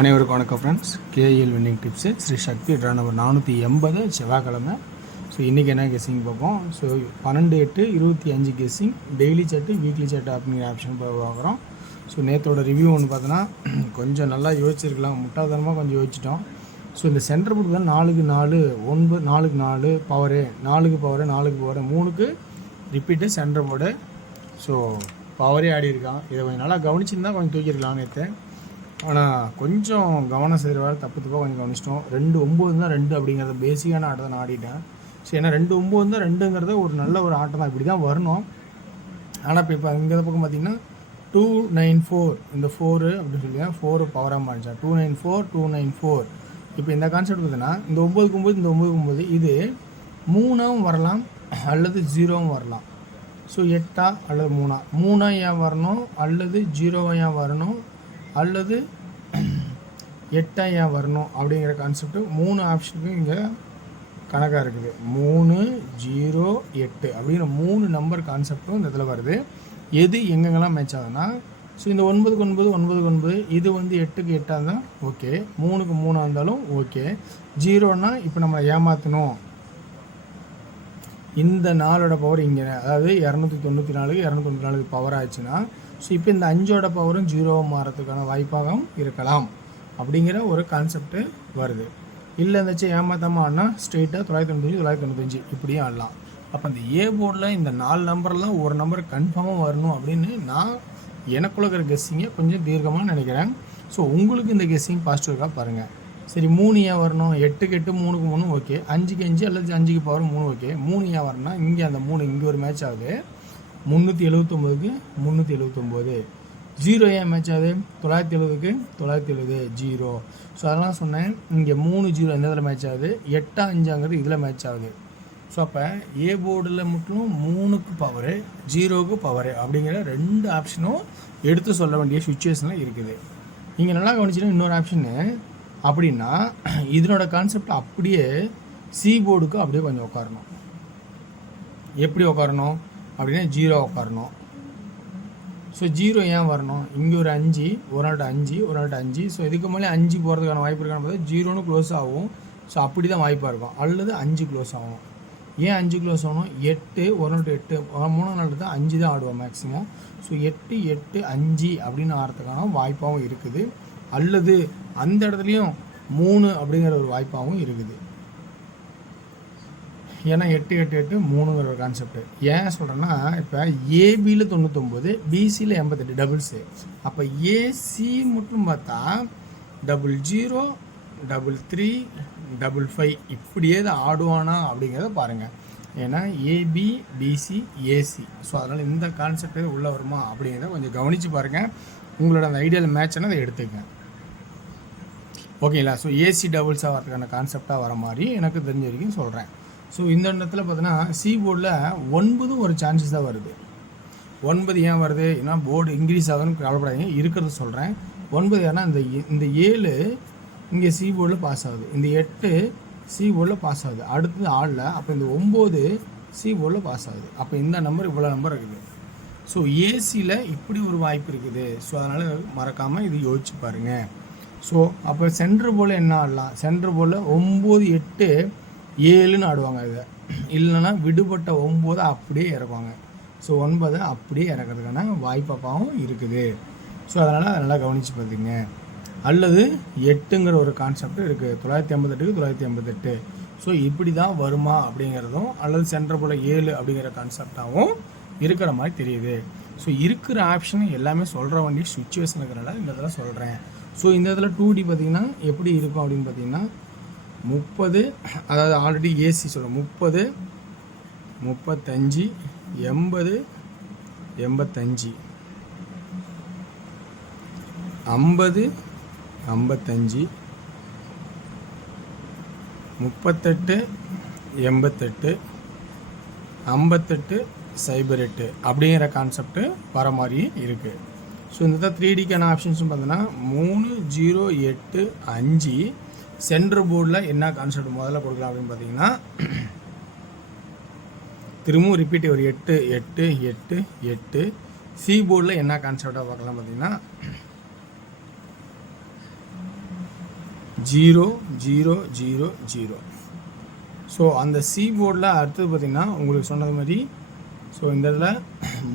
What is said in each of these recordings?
அனைவருக்கும் வணக்கம் friends. KL winning tips Sri Sakthi draw number 480 செவ்வாய்க்கிழமை. ஸோ இன்றைக்கி என்ன கெஸ்ஸிங் பார்ப்போம். So 12/8/25 guessing daily chart weekly chart அப்படிங்கிற ஆப்ஷன் பார்க்குறோம். ஸோ நேற்றோட ரிவ்யூ ஒன்று பார்த்தோன்னா கொஞ்சம் நல்லா யோசிச்சிருக்கலாம், முட்டாள்தனமாக கொஞ்சம் யோசிச்சிட்டோம். ஸோ இந்த சென்டர் போர்டு தான் 4க்கு 4 9 4க்கு 4 பவரு 4க்கு பவரு 4க்கு பவரு 3க்கு ரிப்பீட்டு சென்டர் போர்டு. ஸோ பவரே ஆடி இருக்கான். இதை கொஞ்சம் நல்லா கவனிச்சிருந்தா கொஞ்சம் தூக்கியிருக்கலாம் நேற்று. ஆனால் கொஞ்சம் கவனம் செய்கிறவாறு தப்பாக கொஞ்சம் கவனிச்சிட்டோம். 2-9 தான் 2 அப்படிங்கிறத பேசிக்கான ஆட்டத்தை நான் ஆடிட்டேன். ஸோ ஏன்னா 2-9 தான் 2ங்கிறத ஒரு நல்ல ஒரு ஆட்டம் தான், இப்படி தான் வரணும். ஆனால் இப்போ இங்கே பக்கம் பார்த்தீங்கன்னா 294 இந்த 4 அப்படின்னு சொல்லி 4 பவராக மாறிச்சா 294 294. இப்போ இந்த கான்செப்ட் பார்த்தீங்கன்னா இந்த 9க்கு 9 இந்த 9க்கு 9 இது 3ஆவும் வரலாம் அல்லது 0வும் வரலாம். ஸோ 8 அல்லது 3 ஏன் வரணும் அல்லது 0 ஏன் வரணும் அல்லது 8 ஏன் வரணும் அப்படிங்கிற கான்செப்ட் 3 ஆப்ஷனுக்கும் இங்கே கணக்காக இருக்குது. 3 0 8 அப்படிங்கிற 3 நம்பர் கான்செப்டும் இந்த இதில் வருது. எது எங்கெங்கெல்லாம் மேட்ச் ஆகுதுன்னா, ஸோ இந்த 9க்கு 9 9க்கு 9 இது வந்து 8க்கு 8 இருந்தால் ஓகே, 3க்கு 3 இருந்தாலும் ஓகே. 0ன்னா இப்போ நம்மளை ஏமாற்றணும், இந்த 4ஓட பவர் இங்கே அதாவது 294 294 பவர் ஆச்சுன்னா ஸோ இப்போ இந்த 5ஓட பவரும் 0 மாறத்துக்கான வாய்ப்பாகவும் இருக்கலாம் அப்படிங்கிற ஒரு கான்செப்ட்டு வருது. இல்லை இருந்துச்சு ஏமாத்தாமல் ஆடினா ஸ்ட்ரெயிட்டாக 995 995 இப்படியும் ஆடலாம். அப்போ இந்த ஏ போர்டில் இந்த 4 நம்பர்லாம் ஒரு நம்பர் கன்ஃபார்மாக வரணும் அப்படின்னு நான் எனக்குள்ள இருக்கிற கெஸ்ஸிங்கை கொஞ்சம் தீர்க்கமாக நினைக்கிறேன். ஸோ உங்களுக்கு இந்த கெஸ்ஸிங் பாசிட்டிவாக பாருங்கள். சரி 3 ஏன் வரணும், 8க்கு 8 3க்கு 3 ஓகே, 5க்கு 5 அல்லது 5க்கு பவர் 3 ஓகே. 3 ஏன் வரணும்னா இங்கே அந்த 3 இங்கே ஒரு மேட்ச் ஆகுது 379க்கு 379. 0 ஏன் மேட்ச் ஆகுது 970க்கு 970 0. ஸோ அதெல்லாம் சொன்னேன். இங்கே 3 0 இந்த இதில் மேட்ச் ஆகுது, 8 5ங்கிறது இதில் மேட்ச் ஆகுது. ஸோ அப்போ ஏ போர்டில் மட்டும் 3க்கு பவரு 0க்கு பவரு அப்படிங்கிற 2 ஆப்ஷனும் எடுத்து சொல்ல வேண்டிய சுச்சுவேஷனில் இருக்குது. நீங்கள் நல்லா கவனிச்சிங்கன்னா இன்னொரு ஆப்ஷனு அப்படின்னா இதனோட கான்செப்ட் அப்படியே சி போர்டுக்கு அப்படியே கொஞ்சம் உட்காரணும். எப்படி உட்காரணும் அப்படின்னா 0 உட்காரணும். ஸோ 0 ஏன் வரணும், இங்கே ஒரு 5 ஒரு நாள்கிட்ட 5 ஒரு நாள்கிட்ட 5. ஸோ இதுக்கு மேலே 5 போகிறதுக்கான வாய்ப்பு இருக்கான்னு பார்த்தா 0ன்னு க்ளோஸ் ஆகும். ஸோ அப்படி தான் வாய்ப்பாக இருக்கும். அல்லது 5 க்ளோஸ் ஆகும். ஏன் 5 க்ளோஸ் ஆகணும், 8 ஒரு நாள்கிட்ட 8 3 நாள் தான் 5 தான் ஆடுவோம் மேக்ஸிமம். ஸோ 8 8 5 அப்படின்னு ஆடுறதுக்கான வாய்ப்பாகவும் இருக்குது. அல்லது அந்த இடத்துலையும் 3 அப்படிங்கிற ஒரு வாய்ப்பாகவும் இருக்குது. ஏன்னா 8 8 8 3ங்கிற ஒரு கான்செப்ட். ஏன் சொல்கிறேன்னா இப்போ ஏபியில் 99 பிசியில் 88 டபுள்ஸு. அப்போ ஏசி மட்டும் பார்த்தா 00 33 55 இப்படியே தான் ஆடுவானா அப்படிங்கிறத பாருங்கள். ஏன்னா ஏபி பிசி ஏசி. ஸோ அதனால் இந்த கான்செப்டே உள்ளே வருமா அப்படிங்கிறத கொஞ்சம் கவனித்து பாருங்கள். உங்களோட அந்த ஐடியல் மேட்ச்னா அதை எடுத்துக்கங்க, ஓகேங்களா. ஸோ ஏசி டபுள்ஸாக வரதுக்கான கான்செப்டாக வர மாதிரி எனக்கு தெரிஞ்ச வரைக்கும் சொல்கிறேன். ஸோ இந்த இடத்துல பார்த்தீங்கன்னா சி போர்டில் 9 ஒரு சான்சஸ் தான் வருது. 9 ஏன் வருது, ஏன்னா போர்டு இன்க்ரீஸ் ஆகுதுன்னு கவலைப்படாதீங்க, இருக்கிறத சொல்கிறேன். 9 ஏன்னா இந்த 7 இங்கே சி போர்டில் பாஸ் ஆகுது, இந்த 8 சி போர்டில் பாஸ் ஆகுது, அடுத்தது ஆளில். அப்போ இந்த 9 சி போர்டில் பாஸ் ஆகுது. அப்போ இந்த நம்பர் இவ்வளோ நம்பர் இருக்குது. ஸோ ஏசியில் இப்படி ஒரு வாய்ப்பு இருக்குது. ஸோ அதனால் மறக்காமல் இது யோசிச்சு பாருங்கள். ஸோ அப்போ சென்ட்ரு போல் என்ன ஆடலாம், சென்ட்ரு போல் 9 8 7ன்னு ஆடுவாங்க. இதை இல்லைன்னா விடுபட்ட 9 அப்படியே இறக்குவாங்க. ஸோ 9 அப்படியே இறக்கிறதுக்கான வாய்ப்பாகவும் இருக்குது. ஸோ அதனால் அதை நல்லா கவனித்து பார்த்துங்க. அல்லது 8ங்கிற ஒரு கான்செப்ட் இருக்குது 988க்கு 988. ஸோ இப்படி தான் வருமா அப்படிங்கிறதும், அல்லது சென்டர் போல் 7 அப்படிங்கிற கான்செப்டாகவும் இருக்கிற மாதிரி தெரியுது. ஸோ இருக்கிற ஆப்ஷன் எல்லாமே சொல்கிற வேண்டிய சுச்சுவேஷன் இருக்கிறனால இந்த இதில் சொல்கிறேன். ஸோ இந்த இதில் 2D பார்த்திங்கன்னா எப்படி இருக்கும் அப்படின்னு பார்த்தீங்கன்னா 30 அதாவது ஆல்ரெடி ஏசி சொல்கிறேன் 30 35 80 85 50 55 38 88 58 08 அப்படிங்கிற கான்செப்ட் வர மாதிரி இருக்குது. ஸோ இந்த 3Dக்கான ஆப்ஷன்ஸும் பார்த்தீங்கன்னா 3 0 8 5. சென்டர் போர்டில் என்ன கான்செப்ட் முதல்ல கொடுக்கலாம் அப்படின்னு பார்த்தீங்கன்னா திரும்பவும் ரிப்பீட் ஒரு 8 8 8 8. சி போர்டில் என்ன கான்செப்டாக பார்க்கலாம் பார்த்தீங்கன்னா 0 0 0 0. ஸோ அந்த சி போர்டில் அடுத்தது பார்த்திங்கன்னா உங்களுக்கு சொன்னது மாதிரி ஸோ இந்த இடத்துல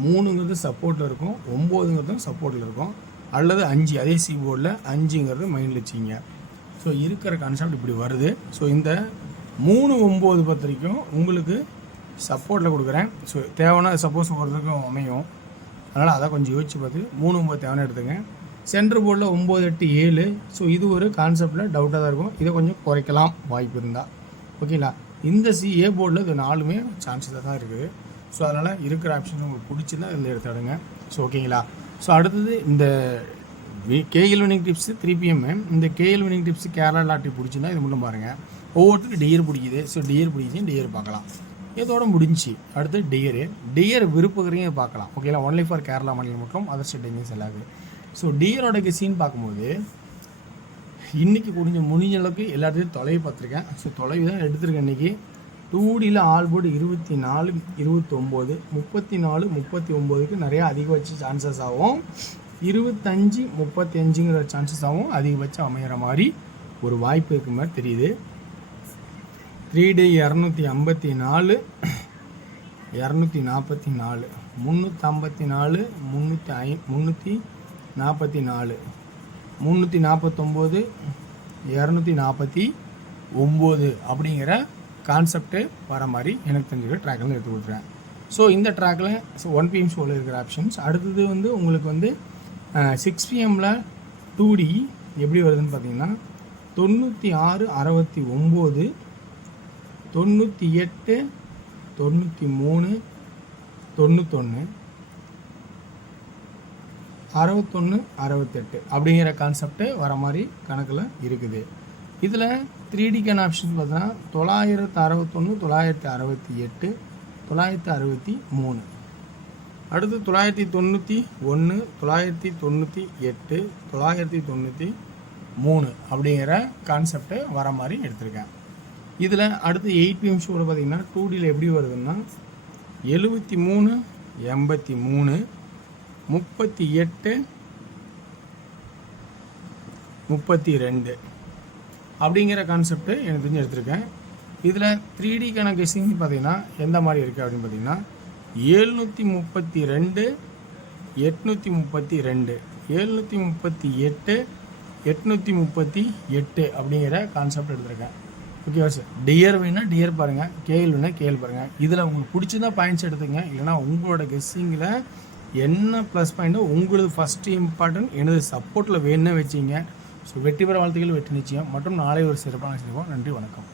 3ங்கிறது சப்போர்ட்டில் இருக்கும், 9ங்கிறதும் சப்போர்ட்டில் இருக்கும், அல்லது 5 அதே சி போர்டில் 5ங்கிறது மைண்டில் வச்சிங்க. ஸோ இருக்கிற கான்செப்ட் இப்படி வருது. ஸோ இந்த 3 9 பொறுத்த வரைக்கும் உங்களுக்கு சப்போர்ட்டில் கொடுக்குறேன். ஸோ தேவைன்னா சப்போஸ் ஒருத்தருக்கும் அமையும், அதனால் அதை கொஞ்சம் யோசிச்சு பார்த்து 3 9 தேவையான எடுத்துங்க. சென்ட்ரு போர்டில் 9 8 7. ஸோ இது ஒரு கான்செப்டில் டவுட்டாக தான் இருக்கும், இதை கொஞ்சம் குறைக்கலாம் வாய்ப்பு இருந்தால். ஓகேங்களா, இந்த ஏ போர்டில் இது 4மே சான்சஸாக தான் இருக்குது. ஸோ அதனால் இருக்கிற ஆப்ஷன் உங்களுக்கு பிடிச்சிருந்தா இதில் எடுத்துடுங்க. ஸோ ஓகேங்களா. ஸோ அடுத்தது இந்த கேஎல் வினிங் டிப்ஸு 3 PM. இந்த KL winning tips Kerala lottery பிடிச்சிருந்தா இது மட்டும் பாருங்கள். ஒவ்வொருத்தருக்கு டியர் பிடிக்குது. ஸோ டியர் பிடிச்சி டியர் பார்க்கலாம், இதோட முடிஞ்சு. அடுத்து டியர் விருப்புகிறீங்க பார்க்கலாம். ஓகேங்களா, ஒன்லி ஃபார் கேரளா மாநிலம் மட்டும், அதர் ஸ்டேட் செல்லாது. ஸோ டியரோட கெஸின்னு பார்க்கும்போது இன்றைக்கி முடிஞ்ச அளவுக்கு எல்லாத்தையும் தொலைவு பார்த்துருக்கேன். ஸோ தொலைவு தான் எடுத்திருக்கேன் இன்றைக்கி. 2Dயில் ஆல் போர்டு 24 29 34 39க்கு நிறையா அதிகபட்ச சான்சஸ் ஆகும், 25 35ங்கிற சான்சஸ் ஆகும் அதிகபட்சம் அமைகிற மாதிரி ஒரு வாய்ப்பு இருக்க மாதிரி தெரியுது. 3D 254 244 354 344 349 249 அப்படிங்கிற கான்செப்ட்டு வர மாதிரி எனக்கு தெரிஞ்சுக்க ட்ராக்கில் எடுத்து கொடுத்துறேன். ஸோ இந்த ட்ராக்கில் 1 PM ஷோவில் இருக்கிற ஆப்ஷன்ஸ். அடுத்தது வந்து உங்களுக்கு வந்து 6 PMல் 2D எப்படி வருதுன்னு பார்த்தீங்கன்னா 96 69 98 93 91 61 68 அப்படிங்கிற கான்செப்ட்டு வர மாதிரி கணக்கில் இருக்குது. இதில் 3Dக்கான ஆப்ஷன் பார்த்தீங்கன்னா 961 968 963, அடுத்து 991 998 993 அப்படிங்கிற கான்செப்ட்டு வர மாதிரி எடுத்திருக்கேன். இதில் அடுத்து 8 PM ஷோவில் பார்த்தீங்கன்னா 2Dயில் எப்படி வருதுன்னா 73 83 38 32 அப்படிங்கிற கான்செப்ட்டு எனக்கு தெரிஞ்சு எடுத்திருக்கேன். இதில் 3Dக்கான கெஸ்ஸிங் பார்த்தீங்கன்னா எந்த மாதிரி இருக்குது அப்படின்னு பார்த்தீங்கன்னா 732 832 738 838 அப்படிங்கிற கான்செப்ட் எடுத்திருக்கேன். ஓகேவா சார். டியர் வேணா டியர் பாருங்கள், கேஎல் வேணா கேஎல் பாருங்கள். இதில் உங்களுக்கு பிடிச்சதா பாயிண்ட்ஸ் எடுத்துங்க, இல்லைனா உங்களோட கெஸ்ஸிங்கில் என்ன ப்ளஸ் பாயிண்ட்டோ உங்களுக்கு ஃபஸ்ட்டு இம்பார்ட்டன்ட் எனது சப்போர்ட்டில் வேணும்னு வச்சிங்க. ஸோ வெற்றி பெற வாழ்த்துக்கள், வெற்றி நிச்சயம் மற்றும் நாளை ஒரு சிறப்பான செய்வோம். நன்றி, வணக்கம்.